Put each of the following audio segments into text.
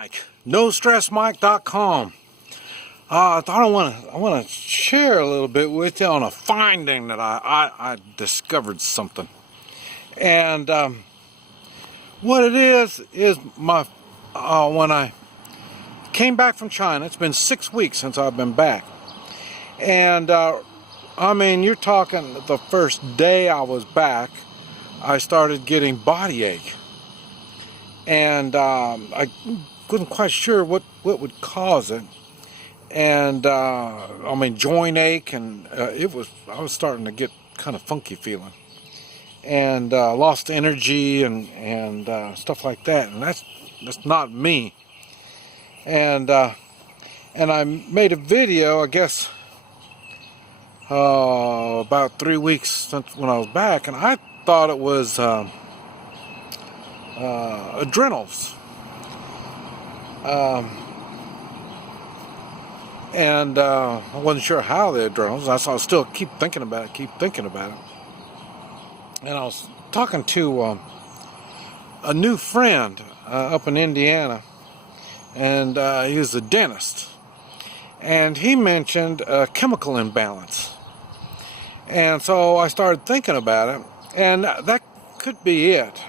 NoStressMike, NoStressMike.com. I thought I want to share a little bit with you on a finding that I discovered something, and what it is my when I came back from China. It's been 6 weeks since I've been back, and I mean, you're talking the first day I was back, I started getting body ache. And I wasn't quite sure what would cause it, and I mean, joint ache, and I was starting to get kind of funky feeling, and lost energy and stuff like that, and that's not me. And I made a video, I guess, about 3 weeks since when I was back, and I thought it was adrenals, and I wasn't sure how the adrenals. I still keep thinking about it. And I was talking to a new friend up in Indiana, and he was a dentist, and he mentioned a chemical imbalance, and so I started thinking about it, and that could be it.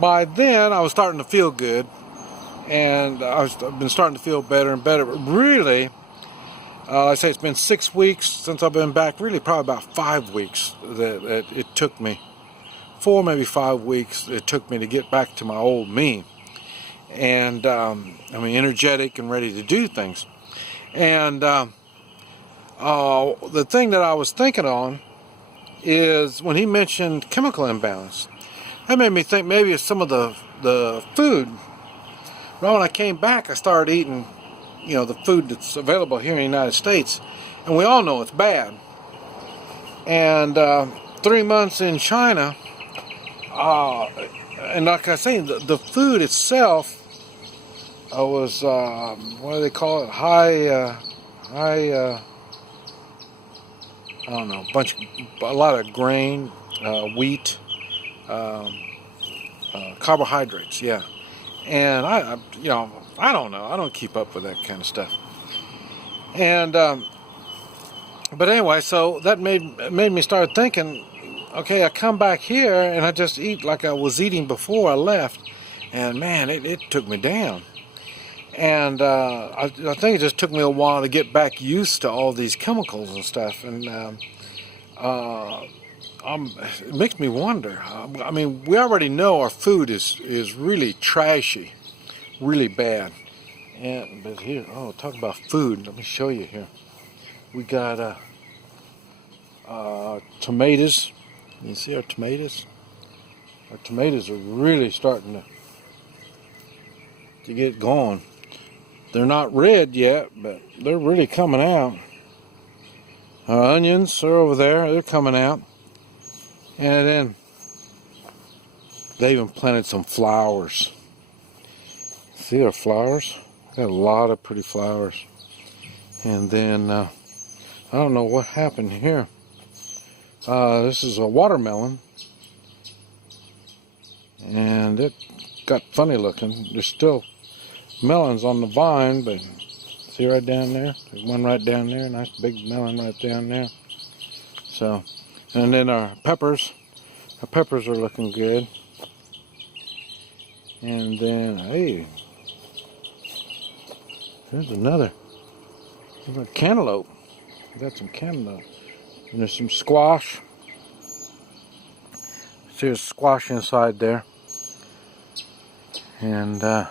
By then, I was starting to feel good, and I've been starting to feel better and better. But really, like I say, it's been 6 weeks since I've been back. Really, probably about 5 weeks that it took me. 4, maybe 5 weeks it took me to get back to my old me, and I mean, energetic and ready to do things. And the thing that I was thinking on is when he mentioned chemical imbalance. That made me think maybe it's some of the food. Well, when I came back, I started eating, the food that's available here in the United States, and we all know it's bad. And 3 months in China, and like I say, the food itself was what do they call it? High. I don't know, a lot of grain, wheat. Carbohydrates, yeah, and I don't know. I don't keep up with that kind of stuff. And but anyway, so that made me start thinking. Okay, I come back here and I just eat like I was eating before I left, and man, it took me down. And I think it just took me a while to get back used to all these chemicals and stuff, and it makes me wonder. I mean, we already know our food is really trashy, really bad. But here, talk about food. Let me show you here. We got tomatoes. You see our tomatoes? Our tomatoes are really starting to get going. They're not red yet, but they're really coming out. Our onions are over there. They're coming out. And then they even planted some flowers. See our flowers? Got a lot of pretty flowers. And then I don't know what happened here. This is a watermelon, and it got funny looking. There's still melons on the vine, but see right down there? There's one right down there. Nice big melon right down there. So. And then our peppers are looking good. And then, hey, there's another cantaloupe. We got some cantaloupe. And there's some squash. See, there's squash inside there. And I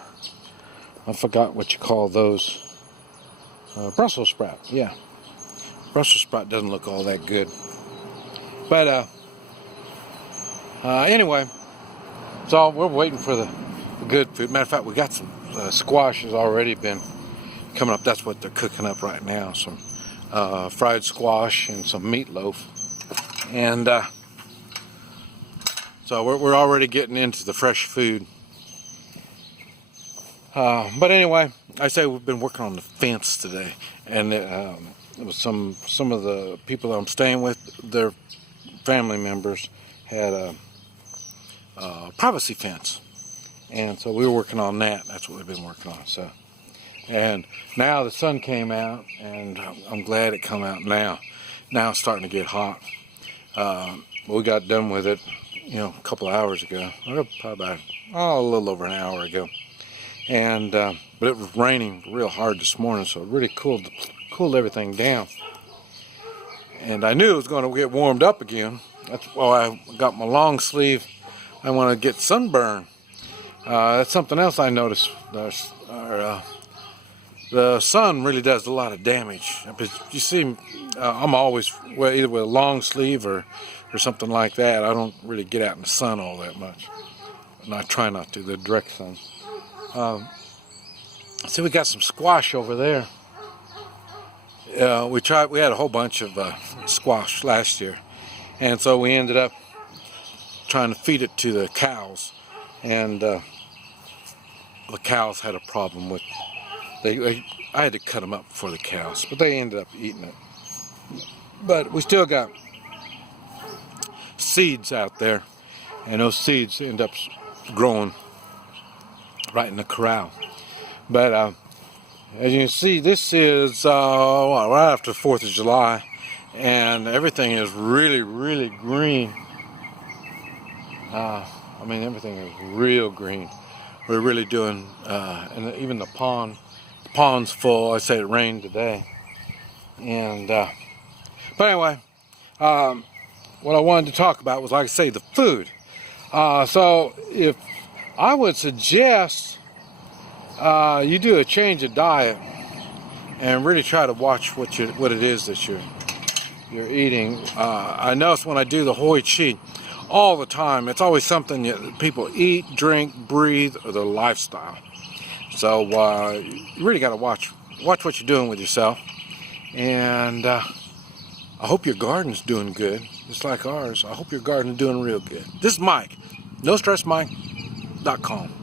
forgot what you call those. Brussels sprout, yeah. Brussels sprout doesn't look all that good. But anyway, so we're waiting for the good food. Matter of fact, we got some squash has already been coming up. That's what they're cooking up right now. Some fried squash and some meatloaf. And so we're already getting into the fresh food. But anyway, I say we've been working on the fence today, and it was some of the people that I'm staying with, their family members had a privacy fence, And so we were working on that. That's what we've been working on. So, and now the sun came out, and I'm glad it come out now. Now it's starting to get hot. We got done with it, a couple of hours ago. Probably about a little over an hour ago. And but it was raining real hard this morning, so it really cooled everything down. And I knew it was going to get warmed up again. That's why I got my long sleeve. I want to get sunburn. That's something else I noticed. The sun really does a lot of damage. You see, I'm always either with a long sleeve or something like that. I don't really get out in the sun all that much. And I try not to, the direct sun. See, we got some squash over there. We had a whole bunch of squash last year, and so we ended up trying to feed it to the cows, and the cows had a problem with. I had to cut them up for the cows, but they ended up eating it. But we still got seeds out there, and those seeds end up growing right in the corral. But as you can see, this is right after 4th of July, and everything is really, really green. Everything is real green. We're really doing, and even the pond's full. I say it rained today. And but anyway, what I wanted to talk about was, like I say, the food. So if I would suggest you do a change of diet and really try to watch what it is that you're eating. I notice when I do the Hoi Chi all the time, it's always something that people eat, drink, breathe, or their lifestyle. So you really got to watch what you're doing with yourself. And I hope your garden's doing good, just like ours. I hope your garden's doing real good. This is Mike, NoStressMike.com.